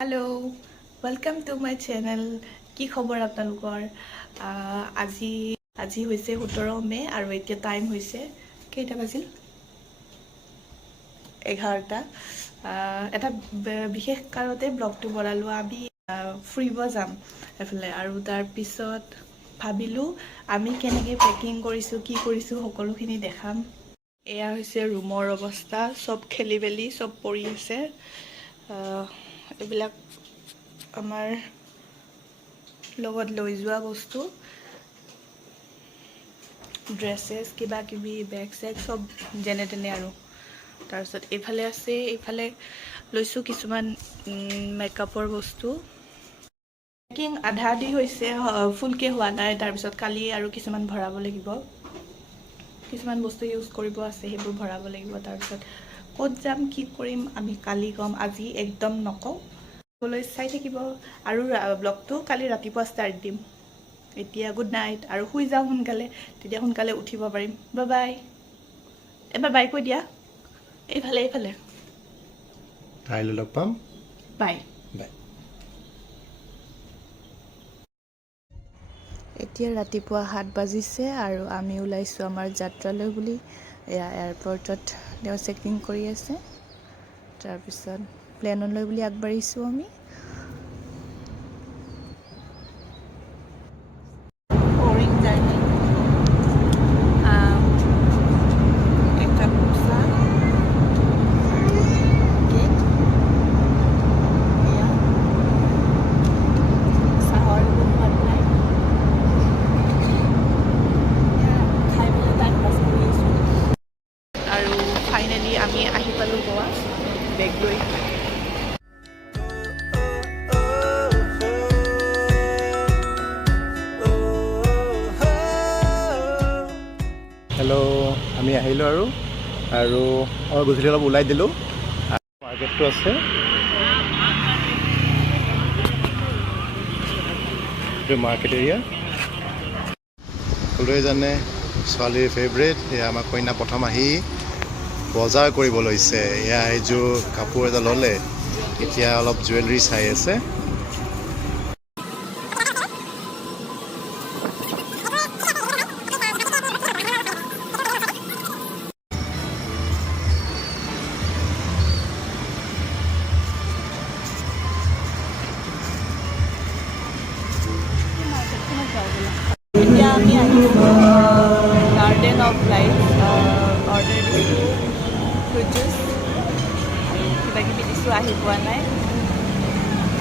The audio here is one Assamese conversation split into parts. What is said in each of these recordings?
Hello, welcome to my channel. কি খবৰ আপোনালোকৰ? আজি হৈছে 17 মে আৰু এতিয়া টাইম হৈছে কেইটা বাজিল? 11টা। এটা বিশেষ কাৰণতে ব্লগটো বনালোঁ। আমি ফুৰিব যাম এফালে আৰু তাৰ পিছত ভাবিলোঁ আমি কেনেকৈ পেকিং কৰিছোঁ, কি কৰিছোঁ সকলোখিনি দেখাম। এয়া হৈছে ৰুমৰ অৱস্থা, চব খেলি মেলি, চব পৰি আছে। এইবিলাক আমাৰ লগত লৈ যোৱা বস্তু, ড্ৰেছেছ, কিবা কিবি, বেগ চেগ চব যেনে তেনে আৰু। তাৰপিছত এইফালে লৈছোঁ কিছুমান মেকআপৰ বস্তু। পেকিং আধা আধি হৈছে, ফুলকৈ হোৱা নাই। তাৰপিছত কালি আৰু কিছুমান ভৰাব লাগিব, কিছুমান বস্তু ইউজ কৰিব আছে, সেইবোৰ ভৰাব লাগিব। তাৰপিছত ক'ত যাম, কি কৰিম আমি কালি ক'ম, আজি একদম নকওঁ। চাই থাকিব আৰু ব্লগটো কালি ৰাতিপুৱা ষ্টাৰ্ট দিম। এতিয়া গুড নাইট আৰু শুই যাওঁ সোনকালে, তেতিয়া সোনকালে উঠিব পাৰিম। Bye bye. এবাৰ বাই কৈ দিয়া। এইফালে কাইলৈ লগ পাম। বাই। বাই। এতিয়া ৰাতিপুৱা 7 বাজিছে আৰু আমি ওলাইছোঁ আমাৰ যাত্ৰালৈ বুলি। এয়া এয়াৰপৰ্টত তেওঁ চেকিং কৰি আছে। তাৰপিছত প্লেনলৈ বুলি আগবাঢ়িছোঁ আমি। Boring journey. একটা pusa. Gate. Eya. Sahor buat নাই. খাই পেলাই টাইম পাছ কৰি আছোঁ। আৰু ফাইনেলি আমি আহি পালোঁ গোৱা, বেগ লৈ। হেল্ল', আমি আহিলোঁ আৰু গধূলি অলপ ওলাই দিলোঁ। মাৰ্কেটটো আছে, এইটো মাৰ্কেট এৰিয়া। সকলোৱে জানে ছোৱালীৰ ফেভৰেট। এয়া আমাৰ কইনা প্ৰথম আহি বজাৰ কৰিব লৈছে। এয়া এইযোৰ কাপোৰ এটা ল'লে, এতিয়া অলপ জুৱেলাৰী চাই আছে। এতিয়া আমি আহিছোঁ গাৰ্ডেন অফ লাইফ। অৰ্ডাৰ দিছোঁ ফ্ৰুট জুচ আৰু কিবা কিবি দিছোঁ, আহি পোৱা নাই।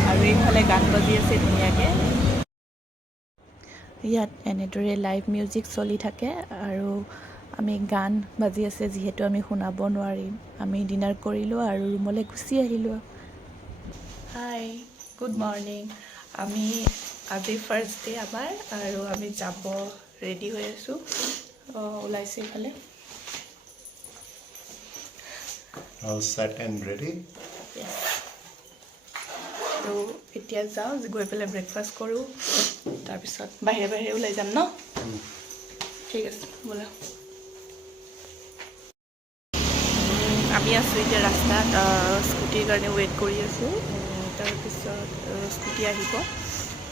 আৰু এইফালে গান বাজি আছে ধুনীয়াকৈ। ইয়াত এনেদৰে লাইভ মিউজিক চলি থাকে আৰু আমি গান বাজি আছে যিহেতু আমি শুনাব নোৱাৰিম। আমি ডিনাৰ কৰিলোঁ আৰু ৰুমলৈ গুচি আহিলোঁ। হাই, গুড মৰ্ণিং। আমি আজি ফাৰ্ষ্ট ডে আমাৰ আৰু আমি যাব ৰেডি হৈ আছোঁ। ওলাইছোঁ এইফালে। All set and ready. আৰু এতিয়া যাওঁ, গৈ পেলাই ব্ৰেকফাষ্ট কৰোঁ, তাৰপিছত বাহিৰে ওলাই যাম ন। ঠিক আছে, ব'লা। আমি আছোঁ এতিয়া ৰাস্তাত, স্কুটিৰ কাৰণে ৱেইট কৰি আছোঁ। তাৰপিছত স্কুটি আহিব,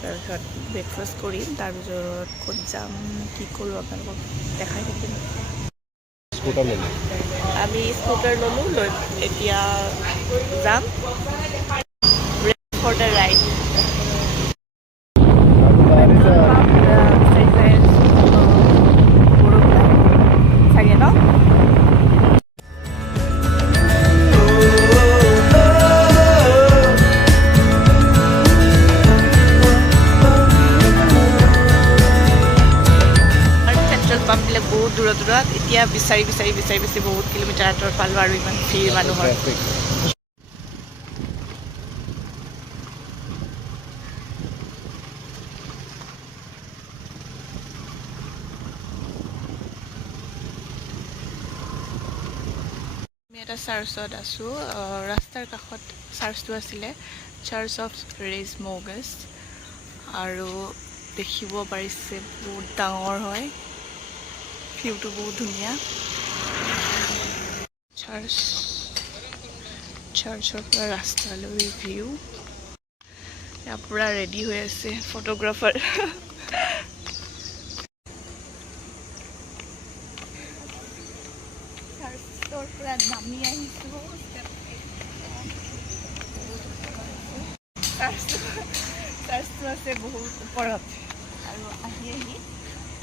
তাৰপিছত ব্ৰেকফাষ্ট কৰিম, তাৰপিছত ক'ত যাম, কি কৰোঁ আপোনালোকক দেখাই থাকিম। আমি স্কুটাৰ ল'লোঁ, লৈ এতিয়া যাম ফৰ দ্য ৰাইড। চাগে ন। পাম্পবিলাক বহুত দূৰত এতিয়া বিচাৰি বহুত কিলোমিটাৰ আঁতৰত পালোঁ আৰু ইমান ভিৰ মানুহৰ। আমি এটা চাৰ্চত আছোঁ, ৰাস্তাৰ কাষত চাৰ্চটো আছিলে, চাৰ্চ অফ ৰেইছমৌগাছ। আৰু দেখিব পাৰিছে বহুত ডাঙৰ হয়, ভিউটো বহুত ধুনীয়া। চাৰ্চৰ পৰা ৰাস্তালৈ ভিউ। এয়া পূৰা ৰেডি হৈ আছে ফটোগ্ৰাফাৰ। চাৰ্চৰ পৰা নামি আহিছোঁ। চাৰ্চটো আছে বহুত ওপৰত আৰু আহি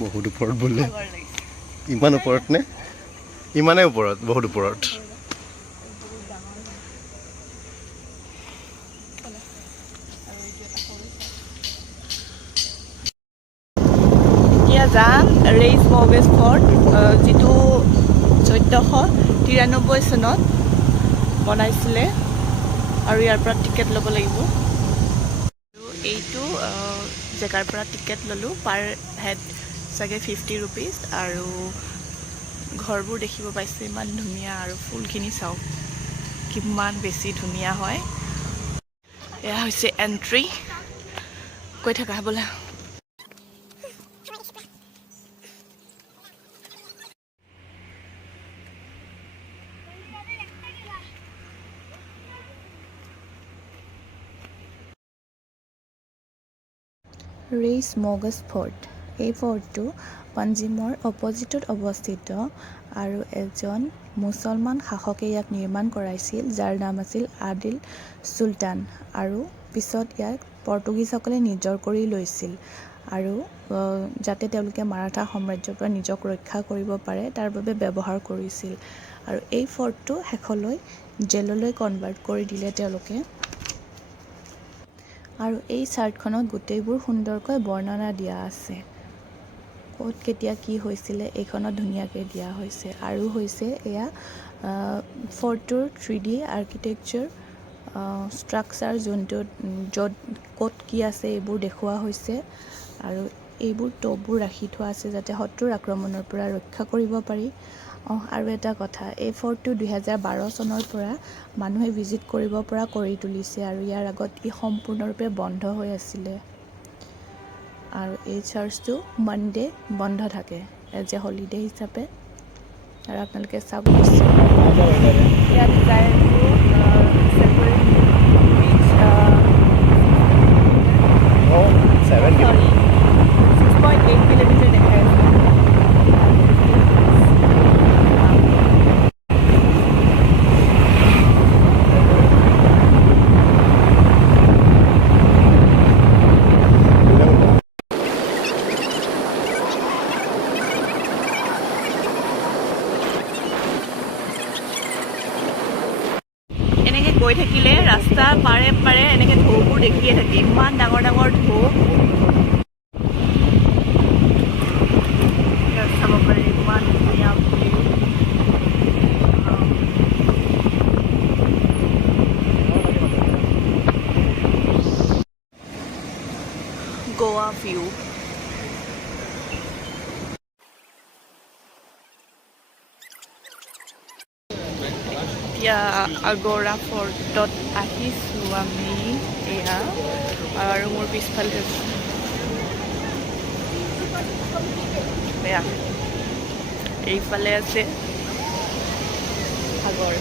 বহুত ওপৰত বোলে, ভাগৰ লাগিছে। ইমান ওপৰত নে? ইমানেই ওপৰত, বহুত ওপৰত। বহুত ডাঙৰ হয়। আৰু এইটো এটা সৰু চাৰ্চ। এতিয়া যাম ৰেইজ মৰ্গেজ ফৰ্ট, যিটো 1493 চনত বনাইছিলে আৰু ইয়াৰ পৰা টিকেট ল'ব লাগিব। আৰু এইটো জেগাৰ পৰা টিকেট ল'লোঁ, পাৰ হেড চাগে 50 ৰুপিজ। আৰু ঘৰবোৰ দেখিব পাইছে ইমান ধুনীয়া, আৰু ফুলখিনি চাওক কিমান বেছি ধুনীয়া হয়। এয়া হৈছে এণ্ট্ৰি, কৈ থাকা বোলে। ৰেইজ মৰ্গেজ ফৰ্ট, এই ফৰ্টটো পাঞ্জিমৰ অপজিটত অৱস্থিত আৰু এজন মুছলমান শাসকে ইয়াক নিৰ্মাণ কৰাইছিল, যাৰ নাম আছিল আদিল চুলতান। আৰু পিছত ইয়াক পৰ্তুগীজসকলে নিজৰ কৰি লৈছিল আৰু যাতে তেওঁলোকে মাৰাঠা সাম্ৰাজ্যৰ পৰা নিজক ৰক্ষা কৰিব পাৰে তাৰ বাবে ব্যৱহাৰ কৰিছিল। আৰু এই ফৰ্টটো শেষলৈ জেললৈ কনভাৰ্ট কৰি দিলে তেওঁলোকে। আৰু এই চাৰ্টখনত গোটেইবোৰ সুন্দৰকৈ বৰ্ণনা দিয়া আছে, ক'ত কেতিয়া কি হৈছিলে এইখনত ধুনীয়াকৈ দিয়া হৈছে। আৰু হৈছে এয়া ফৰ্টটোৰ 3D আৰ্কিটেকচাৰ ষ্ট্ৰাকচাৰ, যোনটোত য'ত ক'ত কি আছে এইবোৰ দেখুওৱা হৈছে। আৰু এইবোৰ টপবোৰ ৰাখি থোৱা আছে যাতে শত্ৰুৰ আক্ৰমণৰ পৰা ৰক্ষা কৰিব পাৰি। আৰু এটা কথা, এই ফৰ্টটো 2012 চনৰ পৰা মানুহে ভিজিট কৰিব পৰা কৰি তুলিছে, আৰু ইয়াৰ আগত ই সম্পূৰ্ণৰূপে বন্ধ হৈ আছিলে। আৰু এই চাৰ্চটো মানডে বন্ধ থাকে এজ এ হলিডে হিচাপে। আৰু আপোনালোকে চাওক ইয়াত যাই আছোঁ 6.8 কিলোমিটাৰ দেখাই আছে। গৈ থাকিলে ৰাস্তাৰ পাৰে পাৰে এনেকৈ ঢৌবোৰ দেখিয়ে থাকে, ইমান ডাঙৰ ডাঙৰ ঢৌ। চাব পাৰে ইমান ধুনীয়া গোৱা ভিউ। এতিয়া আগৰা ফৰ্টত আহিছোঁ আমি, এয়া আৰু মোৰ পিছফালে এয়া এইফালে আছে সাগৰ।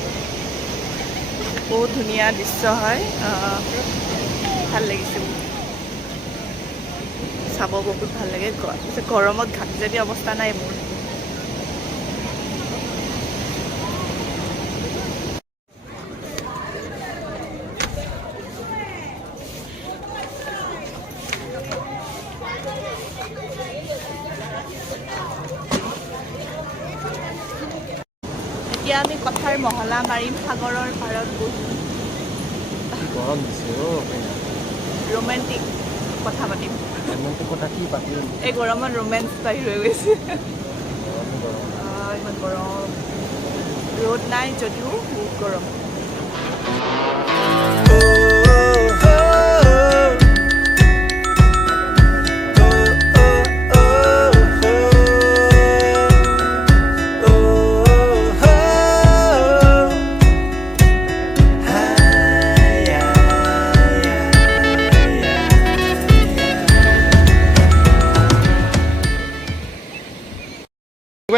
বহুত ধুনীয়া দৃশ্য হয়, ভাল লাগিছে চাব, বহুত ভাল লাগে। গৰমত ঘাটি জাতি অৱস্থা নাই মোৰ। এতিয়া আমি কথাৰ মহলা মাৰিম, সাগৰৰ পাৰত বহি ৰোমেণ্টিক কথা পাতিম। এই গৰমত ৰোমেন্স বাহিৰ হৈ গৈছে। ইমান গৰম, ৰ'দ নাই যদিও বহুত গৰম।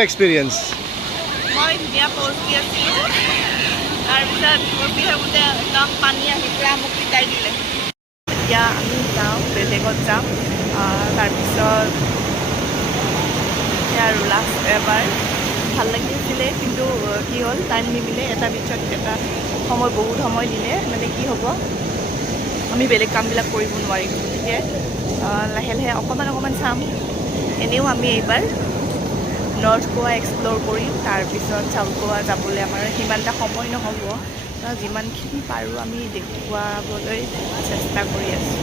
এক্সপিৰিয়েঞ্চ মই ধুনীয়া প'জ দি আছিলোঁ, তাৰপিছত প'জ দি থাকোঁতে একদম পানী আহি পুৰা মোক পিটাই দিলে। এতিয়া এতিয়া আমি যাওঁ, বেলেগত যাম। তাৰপিছত আৰু লাষ্ট এবাৰ ভাল লাগিছিলে, কিন্তু কি হ'ল টাইম নিমিলে। এটা বিচত এটা সময়, বহুত সময় দিলে মানে কি হ'ব, আমি বেলেগ কামবিলাক কৰিব নোৱাৰিম। গতিকে লাহে লাহে অকণমান চাম। এনেও আমি এইবাৰ নৰ্থ গোৱা এক্সপ্ল'ৰ কৰিম। তাৰপিছত চাউথ গোৱা যাবলৈ আমাৰ সিমান এটা সময় নহ'ব। যিমানখিনি পাৰোঁ আমি দেখুৱাবলৈ চেষ্টা কৰি আছোঁ।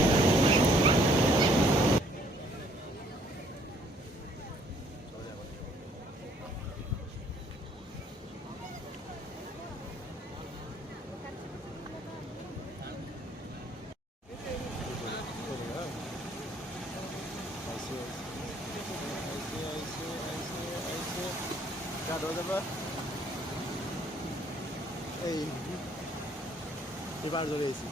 এবাৰ চলে এসেছি।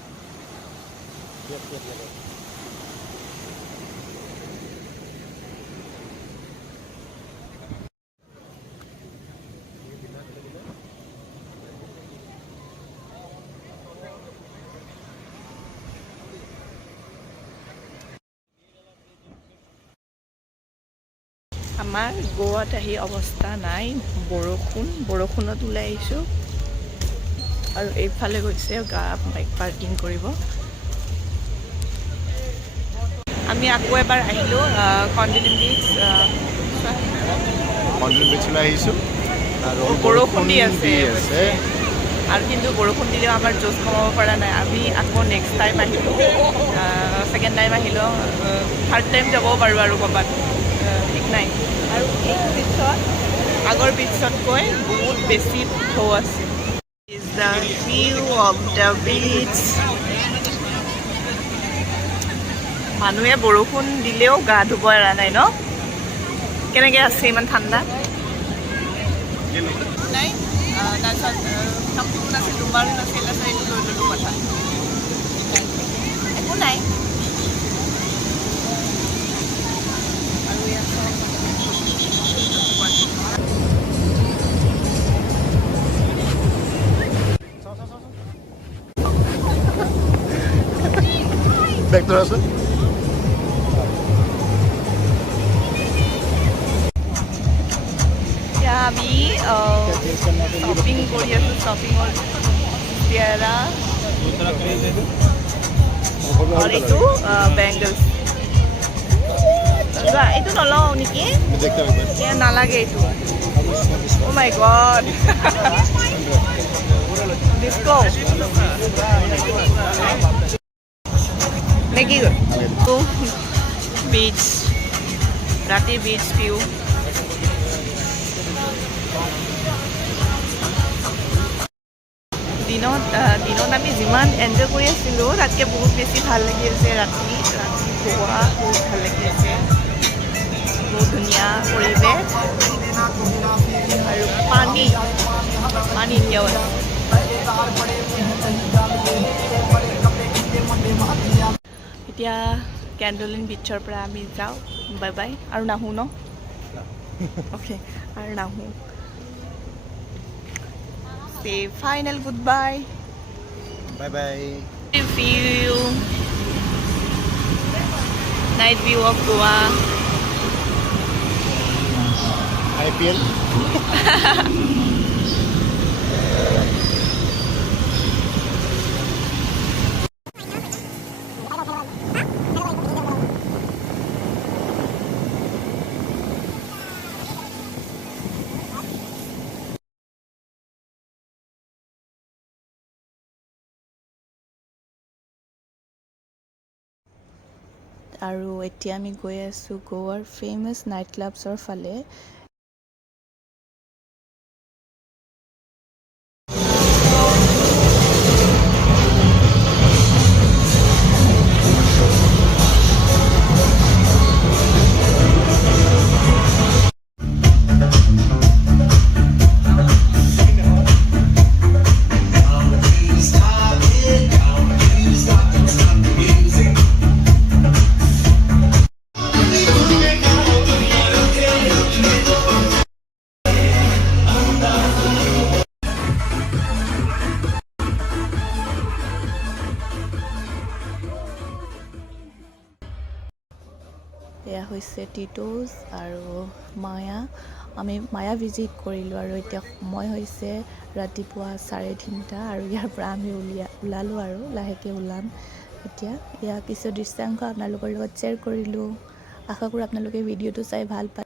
আমাৰ গোৱাত আহি অৱস্থা নাই, বৰষুণত ওলাই আহিছোঁ। আৰু এইফালে গৈছে বাইক পাৰ্কিং কৰিব। আমি আকৌ এবাৰ আহিলোঁ কণ্টিনেণ্ট বিচ। কণ্টিনেণ্ট বিচলৈ আহিছোঁ আৰু বৰষুণ দি আছে। আৰু কিন্তু বৰষুণ দিলেও আমাৰ জোচ কমাব পৰা নাই। আমি আকৌ নেক্সট টাইম আহিলোঁ, ছেকেণ্ড টাইম আহিলোঁ, থাৰ্ড টাইম যাবও পাৰোঁ আৰু ক'ৰবাত, ঠিক নাই। আৰু এই বিচত আগৰ বিচতকৈ বহুত বেছি ঢৌ আছে। Is the view of the বিচ। মানুহে বৰষুণ দিলেও গা ধুব এৰা নাই ন? কেনেকৈ আছে ইমান ঠাণ্ডা? নাই তাৰপিছত কাপোৰো নাছিল, ৰুমালো নাছিল, এইটো লৈ ল'লোঁ কথা। একো নাই। আৰু বেগটো আছে। এতিয়া আমি শ্বপিং কৰি আছোঁ, শ্বপিঙৰ পেয়াৰা আৰু এইটো বেংগলছ। এইটো নলওঁ নেকি? নালাগে এইটো। অ' মাই গড, ডিস্কো নে কি? বিচ, ৰাতি বিচ ভিউ। দিনত আমি যিমান এনজয় কৰি আছিলোঁ তাতকৈ বহুত বেছি ভাল লাগি আছে ৰাতি গোৱা। বহুত ভাল লাগি আছে, বহুত ধুনীয়া পৰিৱেশ আৰু পানী এতিয়াও আছে। এতিয়া কেণ্ডলিন বিচৰ পৰা আমি যাওঁ। Bye bye. আৰু নাহোঁ ন? অ'কে, আৰু নাহোঁ। Say final goodbye. Bye bye. View, night view of Goa. IPL. আৰু এতিয়া আমি গৈ আছোঁ গোৱাৰ ফেমাছ নাইট ক্লাবছৰ ফালে। এয়া হৈছে টিটোজ আৰু মায়া। আমি মায়া ভিজিট কৰিলোঁ আৰু এতিয়া সময় হৈছে ৰাতিপুৱা 3:30 আৰু ইয়াৰ পৰা আমি ওলালোঁ আৰু লাহেকৈ ওলাম এতিয়া। এয়া কিছু দৃশ্যাংশ আপোনালোকৰ লগত শ্বেয়াৰ কৰিলোঁ। আশা কৰোঁ আপোনালোকে ভিডিঅ'টো চাই ভাল পায়।